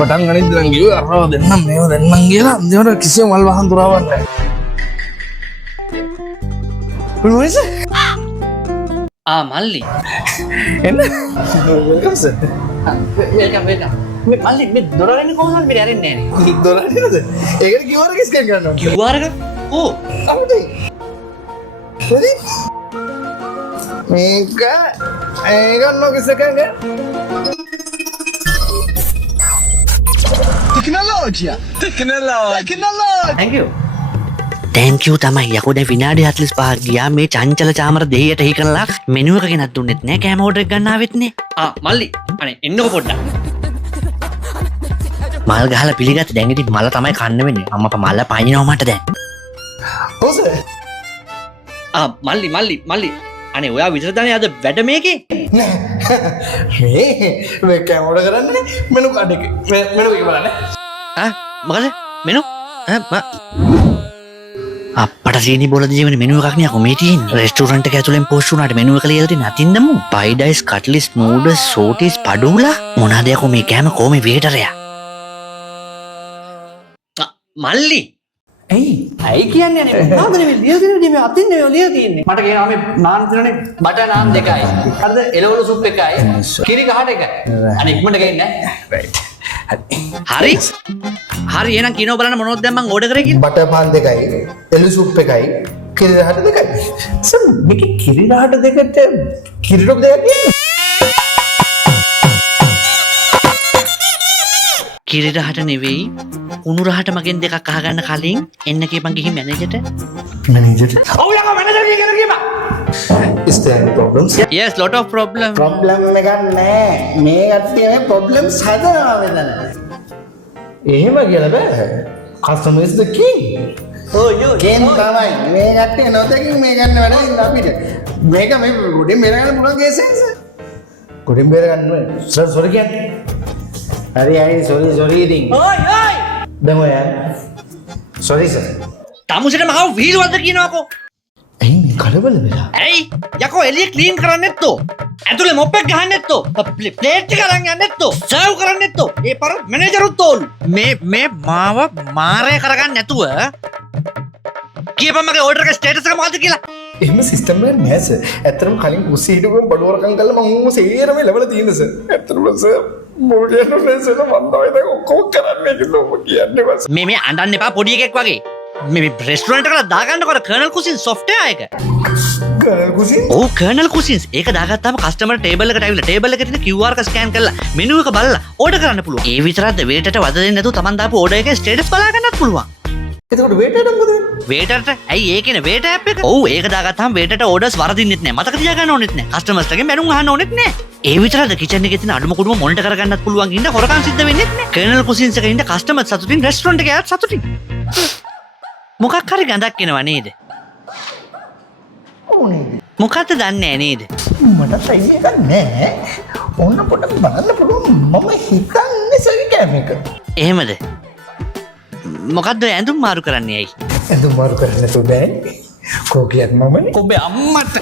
පටන් ගනිද්දි නම් කිව්වේ අරව දෙන්නම් මේව දෙන්නම් කියලා අන්තිමට කිසිම මල් වහන් දුරාවක් නැහැ. මොනවද? මල්ලි එන්න. Welcome sir. වෙල්කම් මල්ලි මේ දොරවන්නේ කොහොමද මේ ඇරෙන්නේ නැහැ දොර නේද? ඒකට QR එක ස්කෑන් කරන්න ඕනේ. QR එක ඕ අපිට. හරි. මේක නෝක ස්කෑන් කර. thank you thank you තමයි යකෝ දැන් විනාඩි 45ක් ගියා මේ චංචල චාමර දෙහියට හි කරලා මෙනු එක ගෙනත් දුන්නෙත් නෑ කෑම ඕඩර් එක ගන්න ආවෙත් නේ මල්ලි අනේ එන්නකො පොඩ්ඩක් මල් ගහලා පිළිගත්ත දැන් ඉතින් මල තමයි කන්න වෙන්නේ අම්මපා මල පයින්නවා මට දැන් ඔව් සර්. මල්ලි අනේ ඔයා විතරදනේ අද වැඩ මේකේ මේ කෑම ඕඩර් කරන්නේ මෙනු කාඩ් එක. මෙනු එක බලන්න. මොකද මෙනු අපට සීනි බෝල ජීවන මෙනු එකක් නේ අකෝ මේ තියෙන්නේ රෙස්ටෝරන්ට් එක ඇතුලෙන් පෝස්ට් වුණාට මෙනු එක ලියලා තියෙන අතින්දමු ෆ්‍රයිඩ් රයිස් කට්ලිස් නූඩල්ස් සෝටිස් පඩුලා මොනවාද යකෝ මේ කෑම කොහොමද වේටරයා මල්ලි ඇයි කියන්නේ නේ මොකද මේ ලියලා තියෙන්නේ මේ අතින් නේ ලියලා තියෙන්නේ මට කියනවා මේ නාන් තියෙනනේ බටර් නාන් දෙකයි හරිද එළවලු සුප් එකයි කිරි ගහට එකයි අනේ ඉක්මනට ගේන්න රයිට්. හරි එහෙනම් කිනෝ බලන්න මොනවද දැන් මම ඕඩර් කරේ කියලා බටර් පාන් දෙකයි, එළු සුප් එකයි, කිරි රහට දෙකයි. සර් මේක කිරි රහට දෙකට කිරි රොක් දෙකක් කියන්නේ. කිරි රහට නෙවෙයි උණු රහට මගෙන් දෙකක් අහගන්න කලින් එන්න කියපන් ගිහින් මැනේජර්ට මැනේජර්. ඔව් යකෝ මැනේජර් කියන කියපන් Is there any problems? yes lot of problem problem එකක් නෑ. මේ කට්ටිය මේ ප්‍රොබ්ලම්ස් හදනවා මෙතන. එහෙම කියලා බෑ. Customer is the king. යෝ king තමයි. මේ කට්ටිය නොදකින් මේ ගන්න වැඩ ඉන්න අපිට. මේක මේ ගොඩින් බේර ගන්න පුළුවන් කේස් එකක් සර්. ගොඩින් බේර ගන්න ඕනේ. සර් සෝරි කියන්නේ. හරි සෝරි ඉතින්. ඔයි දැන් ඔය සෝරි සර්. තමුසෙට මහව වීලවද්ද කියනවාකෝ ඇයි මේ කලබල වෙලා? ඇයි යකෝ එළිය ක්ලීන් කරන්නෙත්තෝ ඇතුලේ මොප් එක ගහන්නෙත්තෝ ප්ලේට් එක අරන් යන්නෙත්තෝ සර්ව් කරන්නෙත්තෝ ඒ පර මැනේජරුත් ඕලු මේ මාව මාරය කරගන්න නැතුව කියපන් මගේ ඕඩර් එකේ ස්ටේටස් එක මොකද්ද කියලා එහෙම සිස්ටම් එකක් නෑ සර්. ඇත්තටම කලින් කුස්සිය හිටපුවම බඩුවරකම් කරලා මම සේරම ලෙවල තියෙන සර්. ඇත්තටම සර් මොකද කියන්නේ සර් මම තමයි දැන් ඔක්කොම කරන්නේ කියලා ඔබ කියන්නේ බස්. මේ අඬන්න එපා පොඩි එකෙක් වගේ මේ රෙස්ටෝරන්ට් එකට දාගන්නකොට කර්නල් කුසින්ස් සොෆ්ට්වෙයාර් එක කර්නල් කුසින්? ඔව් කර්නල් කුසින්ස් ඒක දාගත්තාම කස්ටමර් ටේබල් එකට ඇවිල්ලා ටේබල් එකේ තියෙන QR එක ස්කෑන් කරලා මෙනු එක බලලා ඕඩර් කරන්න පුළුවන්. ඒ විතරක්ද වේටර්ට වද දෙන්නේ නැතුව Taman දාපු ඕඩර් එකේ ස්ටේටස් බලා ගන්නත් පුළුවන්. එතකොට වේටර්ට මොකද වෙන්නේ? වේටර්ට ඇයි ඒකනේ වේටර් ඇප් එක? ඔව් ඒක දාගත්තාම වේටර්ට ඕඩර්ස් වරදින්නෙත් නැහැ. මතක තියාගන්න ඕනෙත් නැහැ. කස්ටමර්ස්ලගෙන් බැනුම් අහන්න ඕනෙත් නැහැ. ඒ විතරද කිචන් එකේ තියෙන අඩුම කුඩුම මොනිටර් කරගන්නත් පුළුවන් ඉන්න හොරකම් සිද්ධ වෙන්නේත් නැහැ. කර්නල් කුසින්ස් එකේ ඉන්න කස්ටමර්ස් සතුටින් රෙස්ටෝරන්ට් එකේ ආත් සතුටින්. මොකක් හරි ගඳක් එනවා නේද? ඕනේ. මොකක්ද දන්නේ නේද? මට සයින් එකක් නෑ. ඕන්න පොඩ්ඩක් බලන්න පුළුවන් මම හිතන්නේ සර් කැම එක. එහෙමද? මොකද්ද ඇඳුම් මාරු කරන්නේ ඇයි? ඇඳුම් මාරු කරන්න නැතුව බෑ. කෝකියක් මමනේ. ඔබේ අම්මට